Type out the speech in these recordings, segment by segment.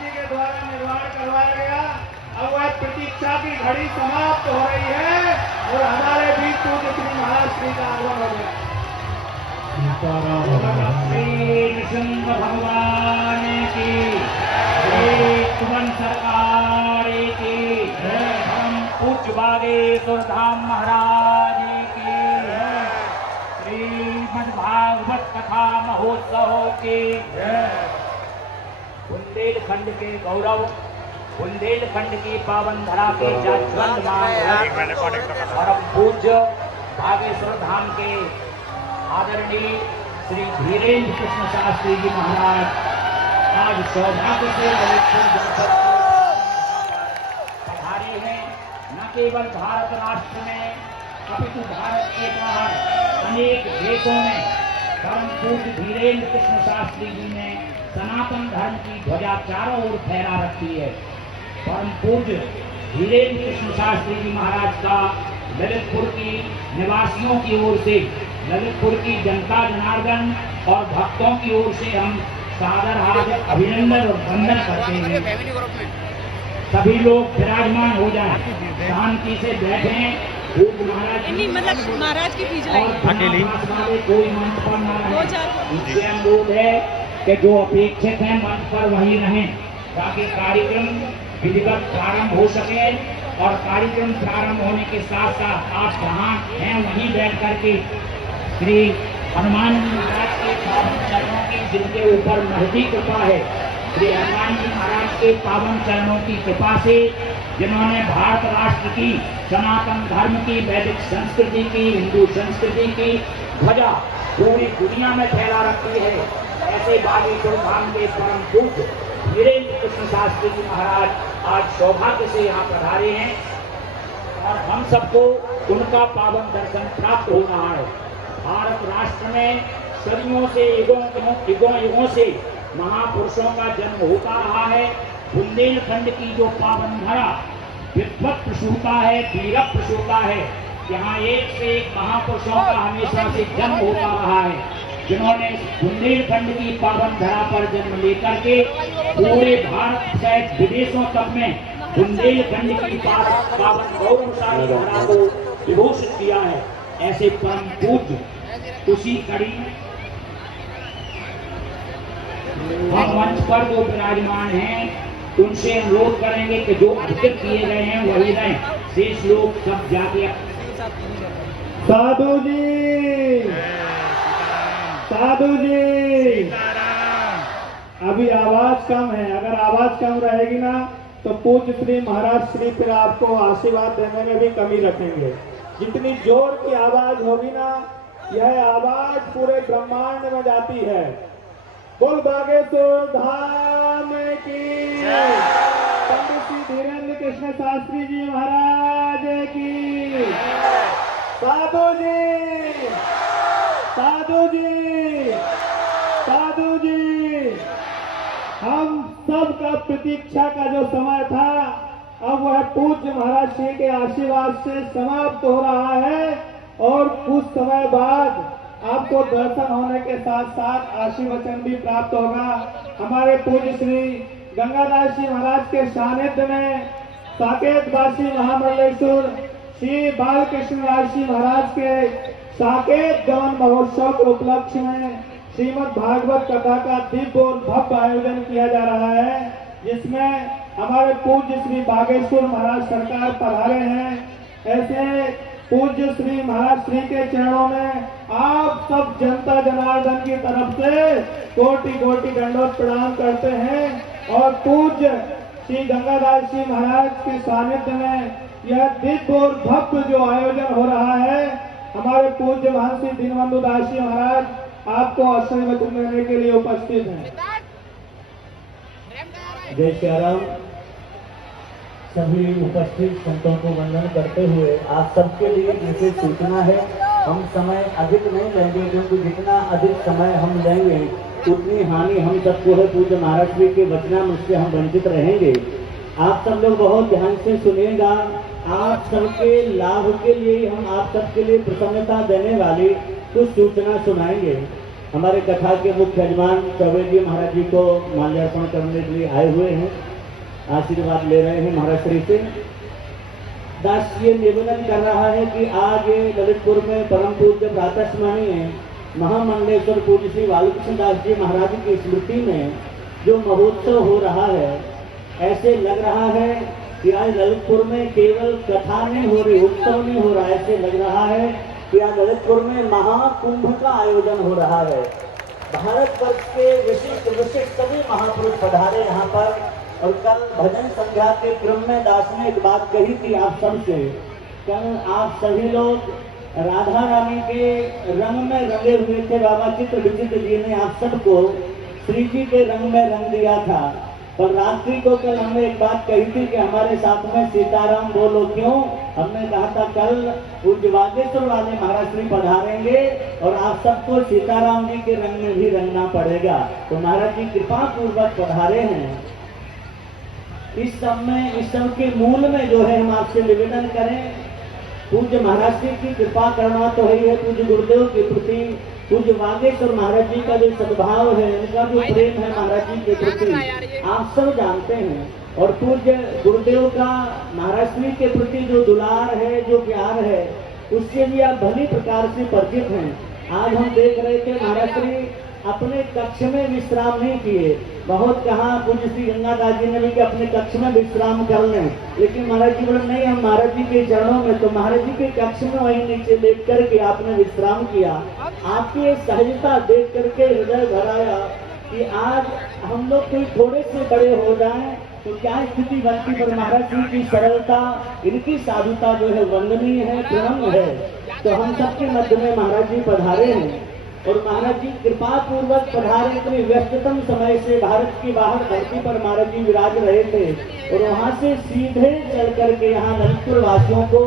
जी के द्वारा निर्माण करवाया गया। अब वह प्रतीक्षा की घड़ी समाप्त हो रही है और हमारे बीच पूज्य श्री महाराज श्री का आगमन हो गया। श्री नृसिंह भगवान की, श्री सुमन सरकार की, परम पूज्य बागेश्वर धाम महाराज की, श्रीमद् भागवत कथा महोत्सव की, बुंदेलखंड के गौरव, बुंदेलखंड की पावन धरा के जाज्वल्य परम पूज्य बागेश्वर धाम के आदरणीय श्री धीरेन्द्र कृष्ण शास्त्री जी महाराज आज सौभाग्य से पधारे हैं। न केवल भारत राष्ट्र में अपितु भारत के बाहर अनेक देशों में परम पूज्य धीरेन्द्र कृष्ण शास्त्री जी ने सनातन धर्म की ध्वजा चारों ओर फहरा रखी है। परम पूज्य धीरेन्द्र कृष्ण शास्त्री जी महाराज का ललितपुर की निवासियों की ओर से, ललितपुर की जनता जनार्दन और भक्तों की ओर से हम सादर हार्दिक अभिनंदन और वंदन करते हैं। सभी लोग विराजमान हो जाएं, शांति से बैठें। मतलब महाराज की फीस अकेली कोई मंच पर न रहे। उनसे अनुरोध है कि जो अपेक्षित है मंच पर वही रहें ताकि कार्यक्रम विधिवत प्रारंभ हो सके। और कार्यक्रम प्रारंभ होने के साथ साथ आप जहाँ हैं वहीं बैठ करके श्री हनुमान जी महाराज के पावन चरणों की, जिनके ऊपर महती कृपा है, श्री हनुमान जी महाराज के पावन चरणों की कृपा से, जिन्होंने भारत राष्ट्र की, सनातन धर्म की, वैदिक संस्कृति की, हिंदू संस्कृति की ध्वजा पूरी दुनिया में फैला रखी है, ऐसे बागेश्वर धाम के परम पूज्य धीरेन्द्र कृष्ण शास्त्री जी महाराज आज सौभाग्य से यहाँ पधारे हैं और हम सबको उनका पावन दर्शन प्राप्त हो रहा है। भारत राष्ट्र में सदियों से, युगों से महापुरुषों का जन्म होता रहा है। बुंदेलखंड की जो पावन धरा विद्वत प्रसूता है, वीरप प्रसूता है, यहाँ एक से एक महापुरुषों का हमेशा से जन्म होता रहा है, जिन्होंने बुंदेलखंड की पावन धरा पर जन्म लेकर के पूरे भारत सहित विदेशों तक में बुंदेलखंड की पावन गौरवशाली धरा को विभूषित किया है। ऐसे परम पूज्य उसी कड़ी हम मंच पर जो विराजमान हैं उनसे अनुरोध करेंगे कि जो अर्पित किए गए हैं वही रहें, शेष लोग सब जाके साधु जी, साधु जी, अभी आवाज कम है। अगर आवाज कम रहेगी ना तो पूज्य श्री महाराज श्री फिर आपको आशीर्वाद देने में भी कमी रखेंगे। जितनी जोर की आवाज होगी ना, यह आवाज पूरे ब्रह्मांड में जाती है। बोल बागेश्वर धाम की, पंडित श्री धीरेन्द्र कृष्ण शास्त्री जी महाराज की। साधु जी, साधु जी, साधु जी, हम सब का प्रतीक्षा का जो समय था अब वह पूज्य महाराज श्री के आशीर्वाद से समाप्त हो रहा है और कुछ समय बाद आपको दर्शन होने के साथ साथ आशीर्वचन भी प्राप्त होगा। हमारे पूज्य श्री गंगादास जी महाराज के सानिध्य में साकेतवासी महामंडलेश्वर श्री बालकृष्ण राज जी महाराज के साकेत गमन महोत्सव के उपलक्ष्य में श्रीमद् भागवत कथा का दिव्य और भव्य आयोजन किया जा रहा है, जिसमें हमारे पूज्य श्री बागेश्वर महाराज सरकार पधारे हैं। ऐसे पूज्य श्री महाराज श्री के चरणों में आप सब जनता जनार्दन की तरफ से कोटि कोटि दंडवत प्रणाम करते हैं और पूज्य श्री गंगादास जी महाराज के सानिध्य में यह दिव्य और भव्य जो आयोजन हो रहा है, हमारे पूज्य महर्षि दीनबंधु दास जी महाराज आपको आशीर्वचन देने के लिए उपस्थित हैं। जय श्री राम। सभी उपस्थित संतों को वंदन करते हुए आप सबके लिए जैसे सूचना है, हम समय अधिक नहीं लेंगे क्योंकि जितना अधिक समय हम लेंगे उतनी हानि हम सबको है। पूज्य महाराज जी के वचनामृत से हम वंचित रहेंगे। आप सब लोग बहुत ध्यान से सुनिएगा। आप सबके लाभ के लिए हम आप सबके लिए प्रसन्नता देने वाली कुछ सूचना सुनाएंगे। हमारे कथा के मुख्य यजमान चौबे जी महाराज जी को माल्यार्पण करने के लिए आए हुए हैं, आशीर्वाद ले रहे हैं महाराज श्री से। दास ये निवेदन कर रहा है कि आज ललितपुर में परम पूज्य प्रातस्मरणीय महामंडलेश्वर पूज्य श्री बालकृष्ण दास जी महाराज की स्मृति में जो महोत्सव हो रहा है, ऐसे लग रहा है कि आज ललितपुर में केवल कथा नहीं हो रही, उत्सव नहीं हो रहा, ऐसे लग रहा है कि आज ललितपुर में महाकुंभ का आयोजन हो रहा है। भारतवर्ष के विशिष्ट विशिष्ट सभी महापुरुष पधारे यहाँ पर। और कल भजन संध्या के क्रम में दास ने एक बात कही थी आप सबसे। कल आप सभी लोग राधा रानी के रंग में रंगे हुए थे। बाबा चित्र विचित्र जी ने आप सबको श्री जी के रंग में रंग दिया था। पर रात्रि को कल हमने एक बात कही थी कि हमारे साथ में सीताराम बोलो क्यों। हमने कहा था कल पूज्य वागेश्वर वाले महाराज श्री पधारेंगे और आप सबको सीताराम जी के रंग में भी रंगना पड़ेगा। तो महाराज जी कृपा पूर्वक पधारे हैं। इस सब के मूल में जो है हम आपसे निवेदन करें, पूज्य महाराज जी की कृपा करना तो है ही है। पूज्य गुरुदेव के प्रति पूज्य वागेश्वर महाराज जी का जो सद्भाव है, उनका जो प्रेम है महाराज जी के प्रति, आप सब जानते हैं। और पूज्य गुरुदेव का महाराज जी के प्रति जो दुलार है, जो प्यार है, उससे भी आप भली प्रकार से परिचित हैं। आज हम देख रहे थे महाराज श्री अपने कक्ष में विश्राम नहीं किए। बहुत कहा पूज्य श्री गंगादास जी ने भी कि अपने कक्ष में विश्राम कर लें, लेकिन महाराज जी बोले नहीं, हम महाराज जी के चरणों में। तो महाराज जी के कक्ष में वहीं नीचे लेट करके आपने विश्राम किया। आपकी ये सहजता देख करके हृदय भराया कि आज हम लोग कोई थोड़े से बड़े हो जाएं तो क्या स्थिति बनती। पर महाराज जी की सरलता, इनकी साधुता जो है वंदनीय है, प्रणम्य है। तो हम सबके मध्य में महाराज जी पधारे हैं और महाराज जी कृपा पूर्वक पधारे। इतने व्यस्ततम समय से भारत की बाहर धरती पर महाराज जी विराज रहे थे और वहां से सीधे चल करके यहाँ ललितपुर वासियों को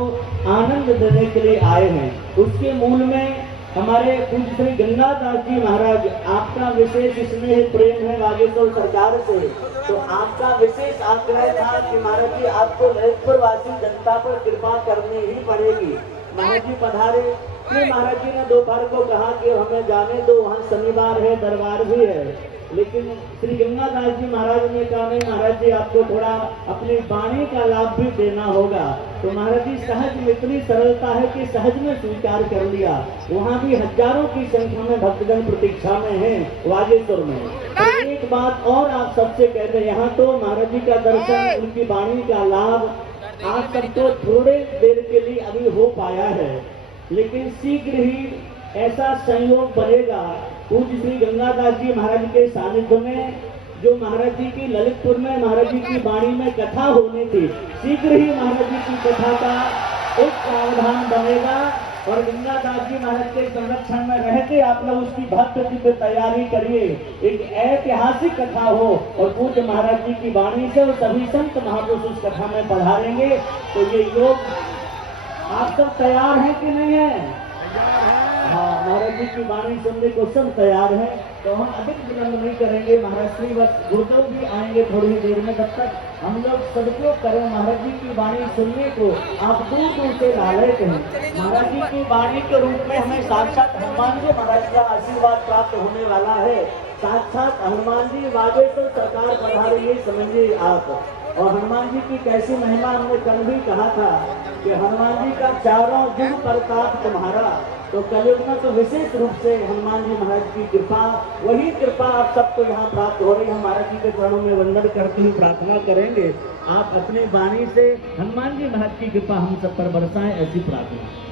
आनंद देने के लिए आए हैं। उसके मूल में हमारे पूज्य श्री गंगादास जी महाराज, आपका विशेष स्नेह प्रेम है वागेश्वर सरकार से। तो आपका विशेष आग्रह था कि महाराज जी आपको ललितपुर वासी जनता पर कृपा करनी ही पड़ेगी। महाराज जी पधारे। फिर महाराज जी ने दोपहर को कहा कि हमें जाने दो, वहाँ शनिवार है, दरबार भी है। लेकिन श्री गंगादास जी महाराज ने कहा नहीं महाराज जी, आपको थोड़ा अपनी वाणी का लाभ भी देना होगा। तो महाराज जी सहज में इतनी सरलता है कि सहज में स्वीकार कर लिया। वहाँ भी हजारों की संख्या में भक्तगण प्रतीक्षा में हैं वागेश्वर में। तो एक बात और आप सबसे कहते हैं, यहाँ तो महाराज जी का दर्शन, उनकी वाणी का लाभ आप सबको थोड़े देर के लिए अभी हो पाया है, लेकिन शीघ्र ही ऐसा संयोग बनेगा। पूज्य श्री गंगादास जी महाराज के सानिध्य में जो महाराज जी की ललितपुर में महाराज जी की वाणी में कथा होनी थी, शीघ्र ही महाराज जी की कथा का एक प्रावधान बनेगा। और गंगादास जी महाराज के संरक्षण में रहते आप लोग उसकी भव्य दिव्य तैयारी करिए। एक ऐतिहासिक कथा हो और पूज्य महाराज जी की वाणी से सभी संत महापुरुष उस कथा में पधारेंगे। तो ये योग आप सब तैयार हैं कि नहीं है? हाँ, महाराज जी की वाणी सुनने को सब तैयार है। तो हम अधिक विलंब नहीं करेंगे। महाराज श्री गुरुदेव भी आएंगे थोड़ी ही देर में, तब तक हम लोग सदुपयोग करें महाराज जी की वाणी सुनने को। आप दूर दूर से लालच हैं। महाराज जी की वाणी के रूप में हमें साक्षात हनुमान जी महाराज का आशीर्वाद प्राप्त होने वाला है। साक्षात हनुमान जी वागेश्वर सरकार पधारे, ये समझिए आप। और हनुमान जी की कैसी महिमा हमने कल भी कहा था कि हनुमान जी का चारों युग प्रताप तुम्हारा। तो कलयुग में तो विशेष रूप से हनुमान जी महाराज की कृपा, वही कृपा आप सबको यहाँ प्राप्त हो रही है। महाराज जी के चरणों में वंदन करते हुए प्रार्थना करेंगे, आप अपनी वाणी से हनुमान जी महाराज की कृपा हम सब पर बरसाएं, ऐसी प्रार्थना।